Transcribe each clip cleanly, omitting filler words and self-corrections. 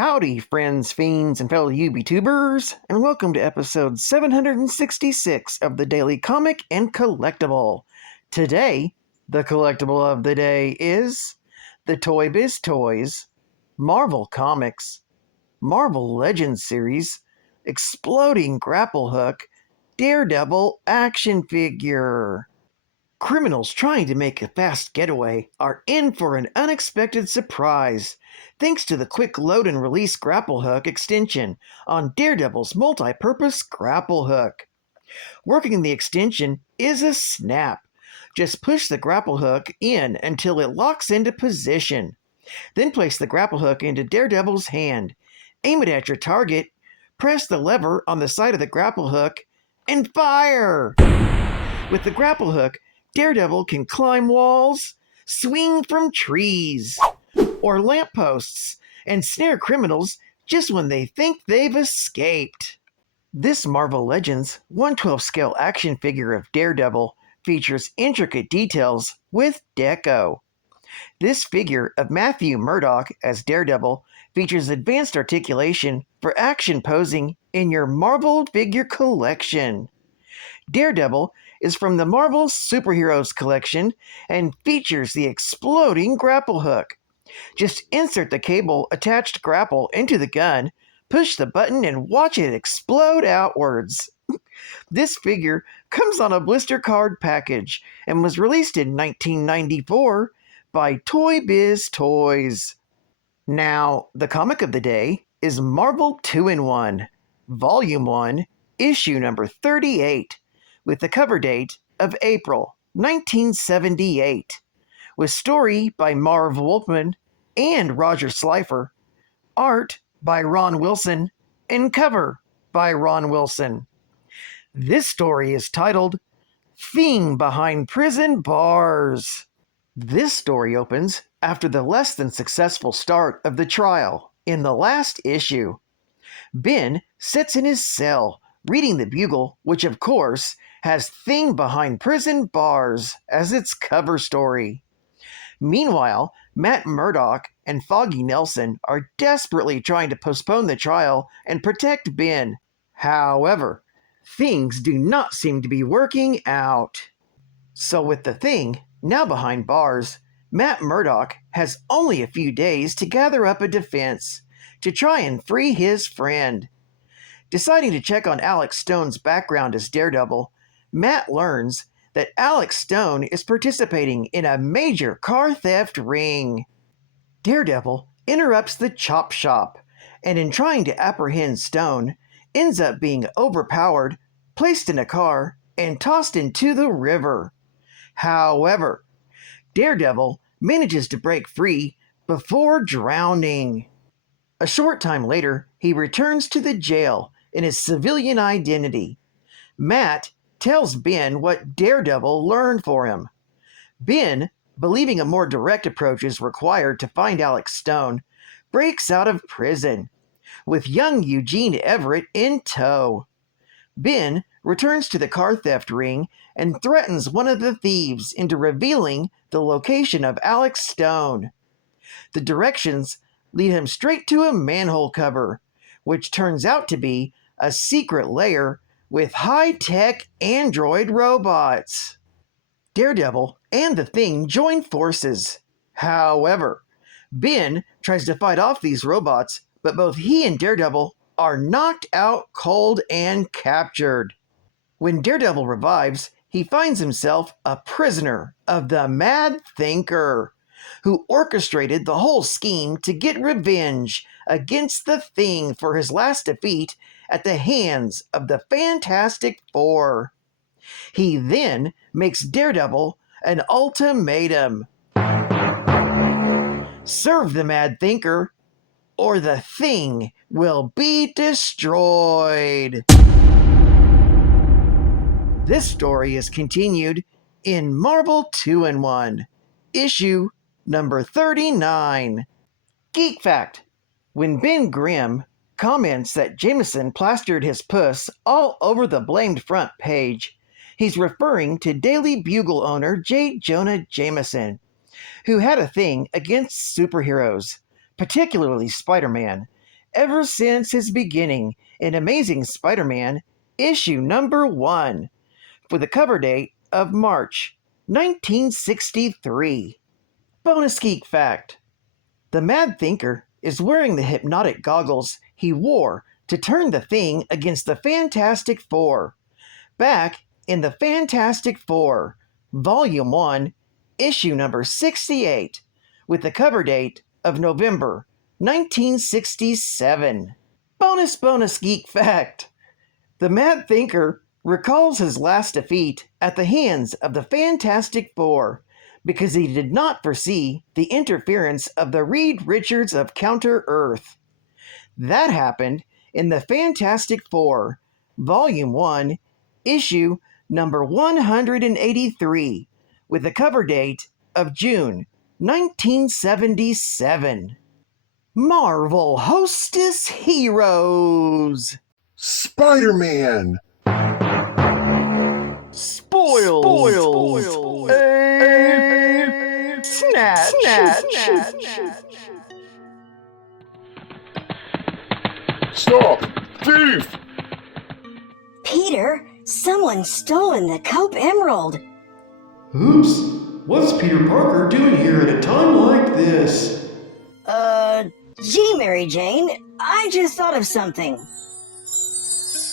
Howdy, friends, fiends, and fellow UBTubers, and welcome to episode 766 of the Daily Comic and Collectible. Today, the collectible of the day is the Toybiz Toys, Marvel Comics, Marvel Legends series, Exploding Grapple Hook, Daredevil action figure. Criminals trying to make a fast getaway are in for an unexpected surprise thanks to the quick load and release grapple hook extension on Daredevil's multi-purpose grapple hook. Working the extension is a snap. Just push the grapple hook in until it locks into position. Then place the grapple hook into Daredevil's hand. Aim it at your target, press the lever on the side of the grapple hook, and fire! With the grapple hook, Daredevil can climb walls, swing from trees or lampposts, and snare criminals just when they think they've escaped. This Marvel Legends 1/12 scale action figure of Daredevil features intricate details with deco. This figure of Matthew Murdock as Daredevil features advanced articulation for action posing in your Marvel figure collection. Daredevil is from the Marvel Superheroes collection and features the exploding grapple hook. Just insert the cable attached grapple into the gun, push the button, and watch it explode outwards. This figure comes on a blister card package and was released in 1994 by Toybiz Toys. Now, the comic of the day is Marvel 2-in-1, Volume 1, Issue number 38, with the cover date of April 1978, with story by Marv Wolfman and Roger Slifer, art by Ron Wilson, and cover by Ron Wilson. This story is titled Thing Behind Prison Bars. This story opens after the less than successful start of the trial in the last issue. Ben sits in his cell reading the Bugle, which of course has Thing Behind Prison Bars as its cover story. Meanwhile, Matt Murdock and Foggy Nelson are desperately trying to postpone the trial and protect Ben. However, things do not seem to be working out. So with the Thing now behind bars, Matt Murdock has only a few days to gather up a defense to try and free his friend. Deciding to check on Alex Stone's background as Daredevil, Matt learns that Alex Stone is participating in a major car theft ring. Daredevil interrupts the chop shop, and in trying to apprehend Stone, ends up being overpowered, placed in a car, and tossed into the river. However, Daredevil manages to break free before drowning. A short time later, he returns to the jail in his civilian identity. Matt tells Ben what Daredevil learned for him. Ben, believing a more direct approach is required to find Alex Stone, breaks out of prison, with young Eugene Everett in tow. Ben returns to the car theft ring and threatens one of the thieves into revealing the location of Alex Stone. The directions lead him straight to a manhole cover, which turns out to be a secret lair with high-tech android robots. Daredevil and the Thing join forces. However, Ben tries to fight off these robots, but both he and Daredevil are knocked out cold and captured. When Daredevil revives, he finds himself a prisoner of the Mad Thinker, who orchestrated the whole scheme to get revenge against the Thing for his last defeat at the hands of the Fantastic Four. He then makes Daredevil an ultimatum. Serve the Mad Thinker, or the Thing will be destroyed. This story is continued in Marvel 2-in-1, issue number 39. Geek Fact: when Ben Grimm comments that Jameson plastered his puss all over the blamed front page, he's referring to Daily Bugle owner J. Jonah Jameson, who had a thing against superheroes, particularly Spider-Man, ever since his beginning in Amazing Spider-Man issue number 1, with a cover date of March 1963. Bonus geek fact: the Mad Thinker is wearing the hypnotic goggles he wore to turn the Thing against the Fantastic Four back in the Fantastic Four, Volume 1, issue number 68, with the cover date of November 1967. Bonus geek fact: the Mad Thinker recalls his last defeat at the hands of the Fantastic Four because he did not foresee the interference of the Reed Richards of Counter-Earth. That happened in the Fantastic Four, Volume 1, issue number 183, with the cover date of June 1977. Marvel Hostess Heroes. Spider-Man! Spoils. A snatch. Stop! Thief! Peter, someone's stolen the Cope Emerald. Oops. What's Peter Parker doing here at a time like this? Gee, Mary Jane, I just thought of something.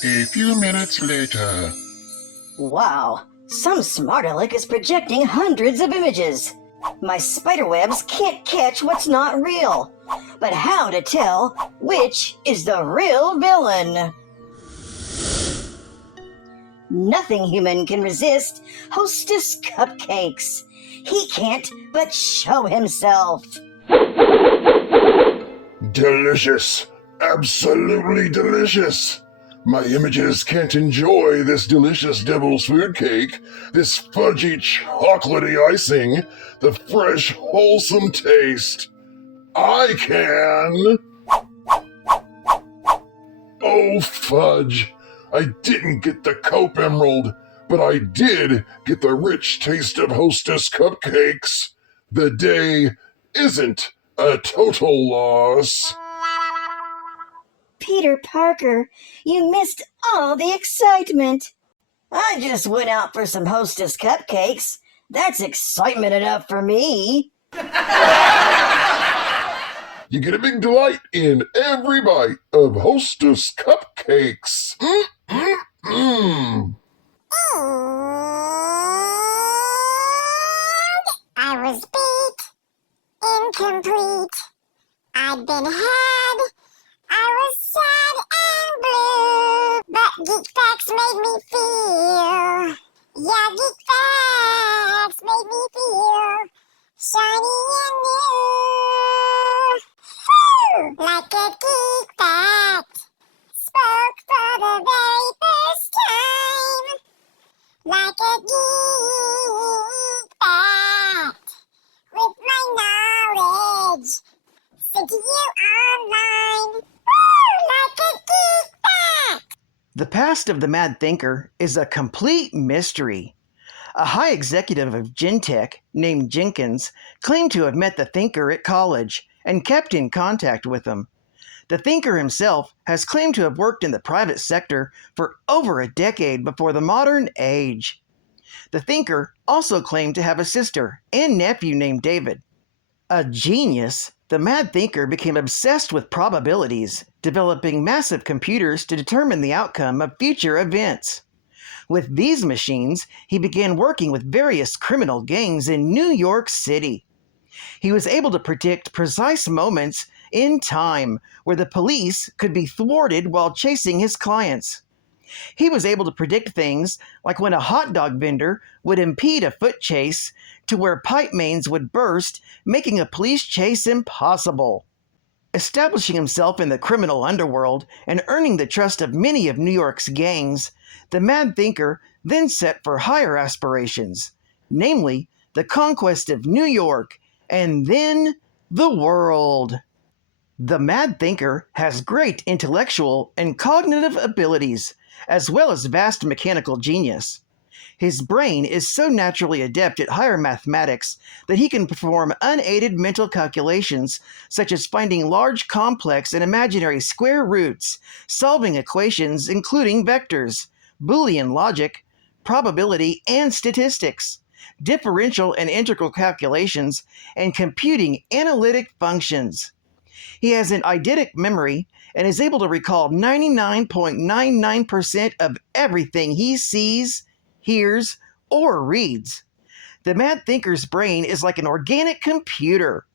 A few minutes later. Wow, some smart aleck is projecting hundreds of images. My spiderwebs can't catch what's not real. But how to tell which is the real villain? Nothing human can resist Hostess Cupcakes. He can't but show himself. Delicious! Absolutely delicious! My images can't enjoy this delicious devil's food cake, this fudgy chocolatey icing, the fresh, wholesome taste. I can! Oh, fudge! I didn't get the Cope Emerald, but I did get the rich taste of Hostess Cupcakes. The day isn't a total loss. Peter Parker, you missed all the excitement. I just went out for some Hostess Cupcakes. That's excitement enough for me. You get a big delight in every bite of Hostess Cupcakes. I was beat, incomplete. I'd been had, I was sad and blue. But Geek Facts made me feel, yeah, Geek Facts made me feel shiny and new. Like a Geek Fact spoke for the very first time. Like a Geek Fact with my knowledge sent to you online. Like a Geek Fact. The past of the Mad Thinker is a complete mystery. A high executive of Gentech named Jenkins claimed to have met the Thinker at college and kept in contact with him. The Thinker himself has claimed to have worked in the private sector for over a decade before the modern age. The Thinker also claimed to have a sister and nephew named David. A genius, the Mad Thinker became obsessed with probabilities, developing massive computers to determine the outcome of future events. With these machines, he began working with various criminal gangs in New York City. He was able to predict precise moments in time where the police could be thwarted while chasing his clients. He was able to predict things like when a hot dog vendor would impede a foot chase to where pipe mains would burst, making a police chase impossible. Establishing himself in the criminal underworld and earning the trust of many of New York's gangs, the Mad Thinker then set for higher aspirations, namely the conquest of New York and then the world. The Mad Thinker has great intellectual and cognitive abilities, as well as vast mechanical genius. His brain is so naturally adept at higher mathematics that he can perform unaided mental calculations, such as finding large, complex, and imaginary square roots, solving equations including vectors, Boolean logic, probability and statistics, differential and integral calculations, and computing analytic functions. He has an eidetic memory and is able to recall 99.99% of everything he sees, hears, or reads. The Mad Thinker's brain is like an organic computer.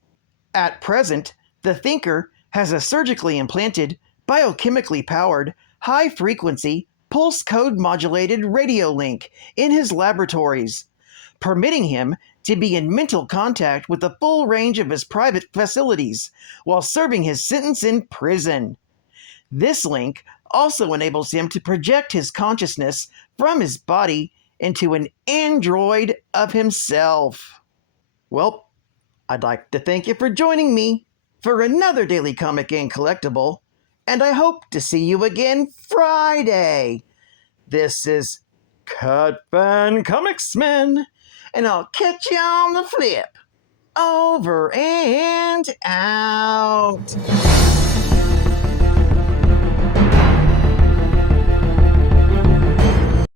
At present, the Thinker has a surgically implanted, biochemically powered, high-frequency, pulse code modulated radio link in his laboratories, permitting him to be in mental contact with the full range of his private facilities while serving his sentence in prison. This link also enables him to project his consciousness from his body into an android of himself. Well, I'd like to thank you for joining me for another Daily Comic and Collectible, and I hope to see you again Friday. This is Cut Fan Comicsman, and I'll catch you on the flip. Over and out.